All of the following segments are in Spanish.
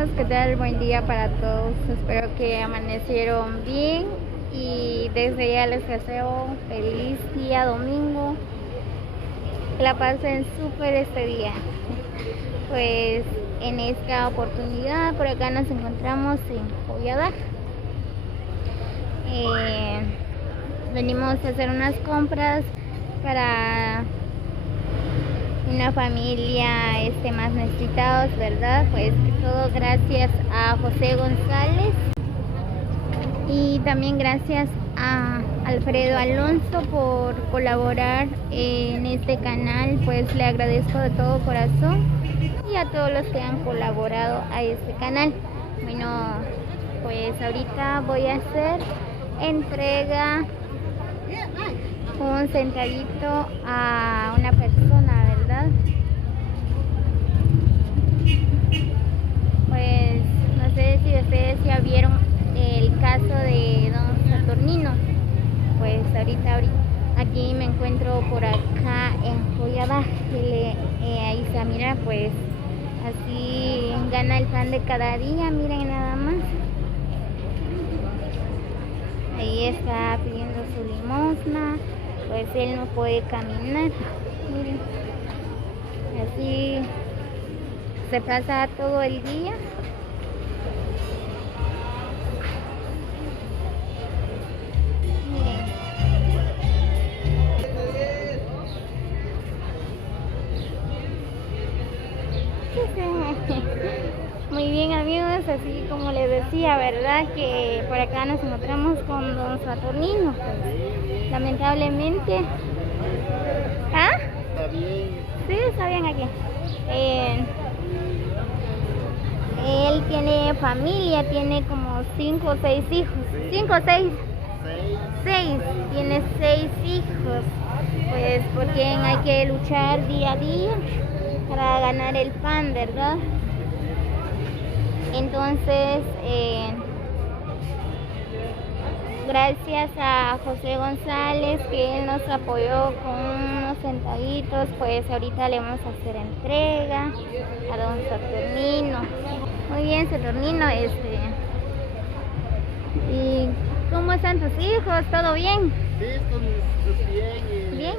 amigos, ¿qué tal? Buen día para todos. Espero que amanecieron bien y desde ya les deseo un feliz día domingo. Que la pasen súper este día. Pues en esta oportunidad por acá nos encontramos en Joyada. Venimos a hacer unas compras para una familia más necesitados, ¿verdad? Pues todo gracias a José González y también gracias a Alfredo Alonso por colaborar en este canal. Pues le agradezco de todo corazón y a todos los que han colaborado a este canal. Bueno, pues ahorita voy a hacer entrega un centavito a una persona, ¿verdad? Pues no sé si ustedes ya vieron el caso de don Saturnino. Pues ahorita aquí me encuentro por acá en Joyada. Ahí está, mira, pues así gana el pan de cada día, miren nada más. Ahí está pidiendo su limosna. Pues él no puede caminar, miren, así se pasa todo el día. Miren. Muy bien, amigos, así como les decía, verdad que por acá nos encontramos con don Saturnino. Pues, lamentablemente. ¿Ah? Está bien. Sí, está bien aquí. Él tiene familia, tiene como 5 o 6 hijos. 5 o 6. 6. Tiene 6 hijos. Pues porque hay que luchar día a día para ganar el pan, ¿verdad? Entonces, gracias a José González, que él nos apoyó con unos centavitos, pues ahorita le vamos a hacer entrega a don Saturnino. Muy bien, Saturnino, ¿y cómo están tus hijos? ¿Todo bien? Sí, están bien. ¿Bien?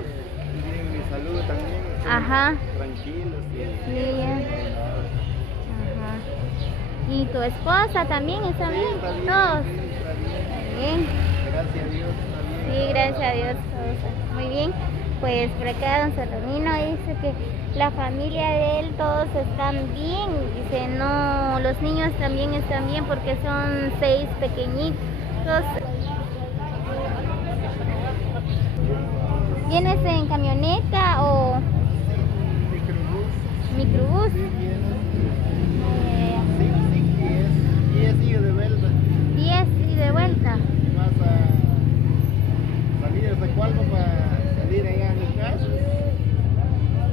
Bien, mi salud también. Ajá. Tranquilos. Bien. Ajá. ¿Y tu esposa también está bien? Está bien. ¿Todos? Sí, está bien. Bien. Gracias a Dios, está bien. Sí, gracias a Dios. Todos. Muy bien. Pues por acá don Saturnino dice que la familia de él todos están bien. Dice, no, los niños también están bien porque son 6 pequeñitos. ¿Vienes en camioneta o microbús? Sí, bien. Sí, 10 y de vuelta. 10 y de vuelta. Vas a salir de Zacualpa para salir allá a mi casa.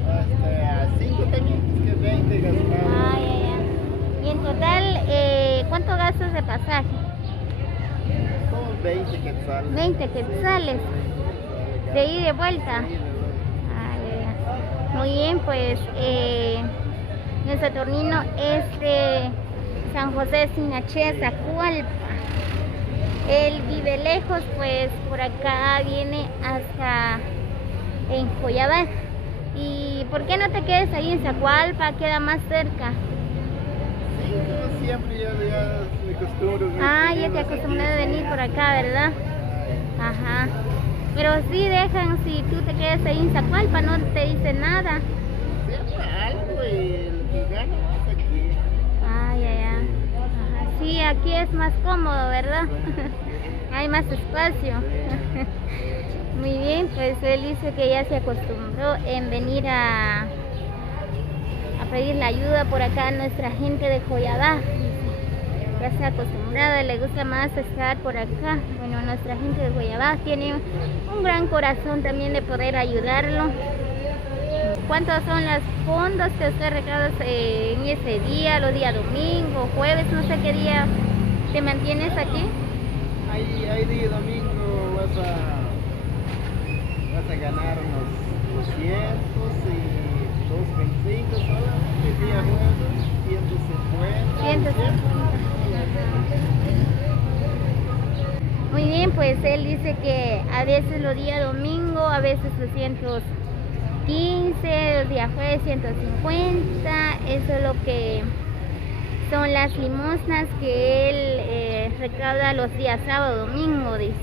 Hasta 5 también, que 20 gastados. Ah, ya. Y en total, ¿cuánto gastas de pasaje? Como 20 quetzales. 20 quetzales. De ida y de vuelta. Ah, ya. Muy bien, pues el Saturnino es de San José Sinaché, Zacualpa. Él vive lejos, pues por acá viene hasta en Joyabad. ¿Y por qué no te quedes ahí en Zacualpa? Queda más cerca. Sí, como siempre ya me acostumbro. Ah, ya te acostumbrado a venir por acá, ¿verdad? Ajá. Pero sí dejan, si tú te quedas ahí en Zacualpa, no te dicen nada. Siempre algo y lo que gano más aquí. Ah, ya. Ajá. Sí, aquí es más cómodo, ¿verdad? Hay más espacio. Muy bien, pues él dice que ya se acostumbró en venir a pedir la ayuda por acá a nuestra gente de Joyabá. Ya se ha acostumbrado, le gusta más estar por acá. Bueno, nuestra gente de Joyabá tiene un gran corazón también de poder ayudarlo. ¿Cuántos son los fondos que usted recauda en ese día, los días domingo, jueves, no sé qué día te mantienes aquí? Hay día domingo vas a ganar unos 200 y 225 solamente, día jueves, 150. 150. Muy bien, pues él dice que a veces los días domingo, a veces 215, los días jueves 150, eso es lo que son las limosnas que él recauda los días sábado, domingo, dice.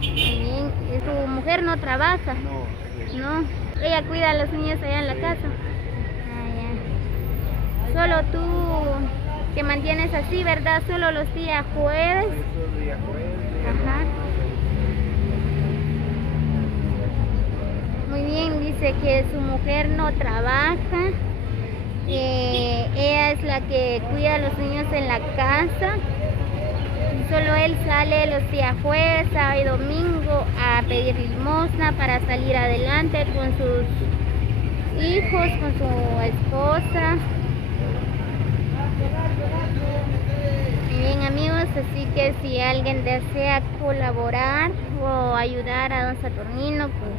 Muy bien, su mujer no trabaja, No, sí. ¿no? Ella cuida a los niños allá en la casa. Ah, ya. Solo tú te mantienes así, ¿verdad? Solo los días jueves. Esos días jueves. Ajá. Muy bien, dice que su mujer no trabaja, ella es la que cuida a los niños en la casa. Solo él sale los días jueves, sábado y domingo a pedir limosna para salir adelante con sus hijos, con su esposa. Bien, amigos, así que si alguien desea colaborar o ayudar a don Saturnino, pues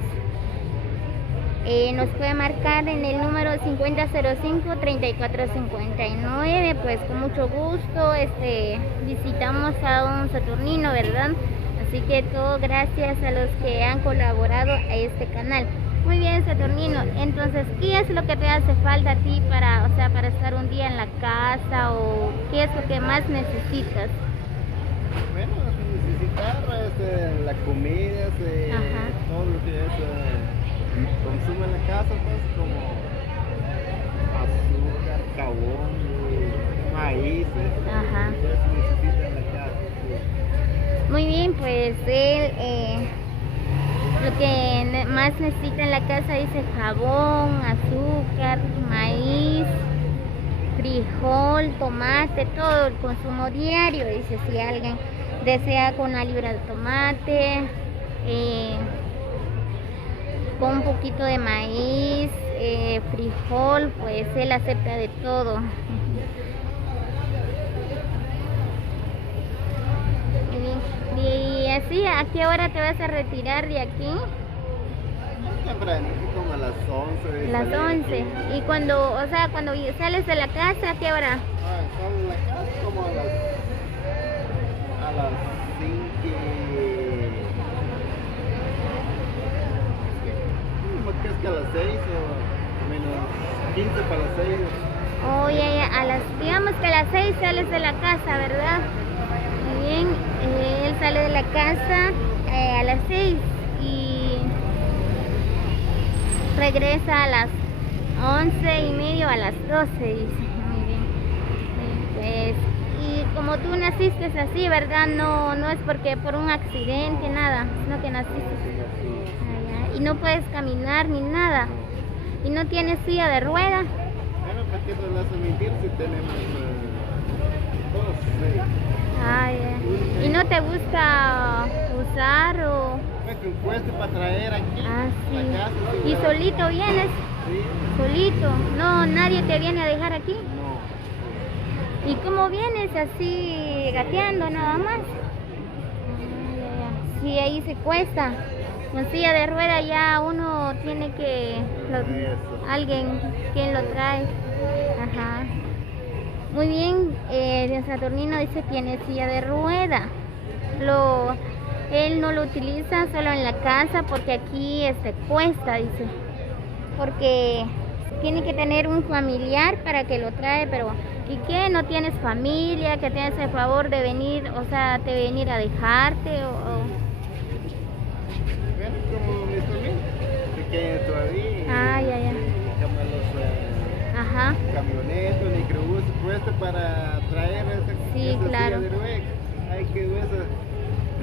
nos puede marcar en el número 5005-3459, pues con mucho gusto visitamos a don Saturnino, ¿verdad? Así que todo gracias a los que han colaborado a este canal. Muy bien, Saturnino, entonces, ¿qué es lo que te hace falta a ti para estar un día en la casa, o qué es lo que más necesitas? Bueno, necesitar la comida, Ajá. todo lo que es consumo en la casa, pues como azúcar, jabón, maíz, Ajá. eso necesita en la casa. Sí. Muy bien, pues él lo que más necesita en la casa dice jabón, azúcar, maíz, frijol, tomate, todo el consumo diario. Dice, si alguien desea con una libra de tomate, con un poquito de maíz, frijol, pues él acepta de todo. Muy bien. Y así, ¿a qué hora te vas a retirar de aquí? Temprano, como a las 11. Las 11. Y cuando sales de la casa, ¿a qué hora? Salgo de la casa como a las 5. ¿Qué es que a las 6 o menos 15 para las 6? Oh, ya, digamos que a las 6 sales de la casa, ¿verdad? Muy bien, él sale de la casa a las 6 y regresa a las 11:30 o a las 12, dice. Muy bien. Pues, y como tú naciste así, ¿verdad? No es porque por un accidente, nada, sino que naciste así. Y no puedes caminar ni nada. Y no tienes silla de rueda. Bueno, ¿para qué nos vas a mentir si tenemos dos? ¿Y no te gusta usar o...? Pues que cueste para traer aquí Sí. a la casa. ¿Y solito vienes? Sí. Solito. No, nadie te viene a dejar aquí. No. ¿Y cómo vienes así gateando nada más? Sí, ahí se cuesta. Con silla de rueda ya uno tiene que... alguien quien lo trae. Ajá. Muy bien, don Saturnino dice que tiene silla de rueda. Él no lo utiliza solo en la casa porque aquí cuesta, dice. Porque tiene que tener un familiar para que lo trae, pero ¿y qué? ¿No tienes familia que tienes el favor de venir, de venir a dejarte o...? Bueno, como mis familias, pequeños todavía. Ya. Como los Ajá. camionetos, microbús, cuesta para traer esa Sí, claro. silla de ruedas. Hay que eso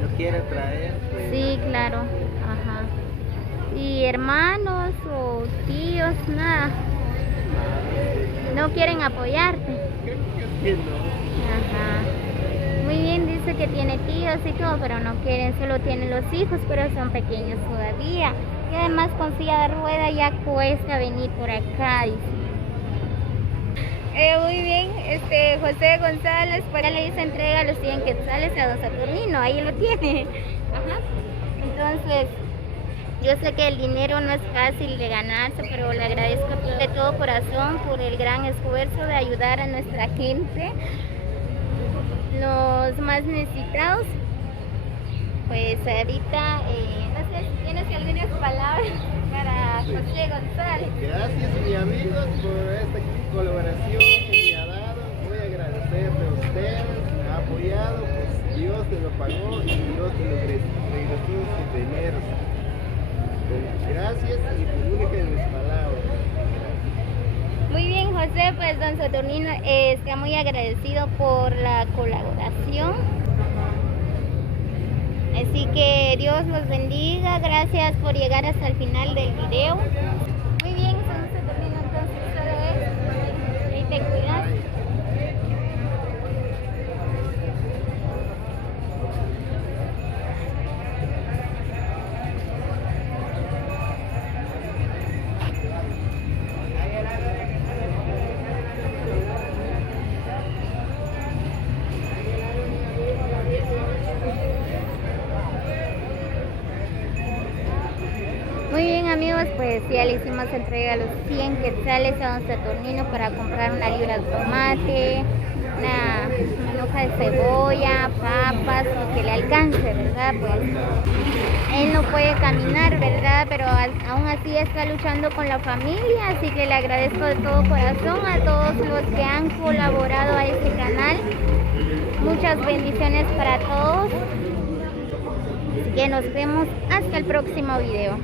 lo quiere traer. Pues. Sí, claro. Ajá. ¿Y hermanos o tíos? Nada. ¿No quieren apoyarte? Creo que no. Ajá. Muy bien, dice que tiene tíos y todo, pero no quieren, solo tienen los hijos, pero son pequeños todavía. Y además con silla de rueda ya cuesta venir por acá, dice. Muy bien, José González, para le dice entrega los 100 quetzales a don Saturnino, ahí lo tiene. Ajá. Entonces, Yo sé que el dinero no es fácil de ganarse, pero le agradezco de todo corazón por el gran esfuerzo de ayudar a nuestra gente, los más necesitados. Pues ahorita, no sé si tienes algunas palabras para José González. Gracias, mi amigos, por esta colaboración que me ha dado. Voy a agradecerle a ustedes, me ha apoyado, pues Dios te lo pagó y Dios te lo regresó su dinero. Gracias y por única de mis palabras. Muy bien, José, pues don Saturnino está muy agradecido por la colaboración. Así que Dios los bendiga, gracias por llegar hasta el final del video. Muy bien, don Saturnino, entonces solo es, ahí te cuidas. Muy bien, amigos, pues ya le hicimos entrega a los 100 quetzales a don Saturnino para comprar una libra de tomate, una hoja de cebolla, papas, lo que le alcance, ¿verdad? Pues él no puede caminar, ¿verdad? Pero aún así está luchando con la familia, así que le agradezco de todo corazón a todos los que han colaborado a este canal. Muchas bendiciones para todos. Así que nos vemos hasta el próximo video.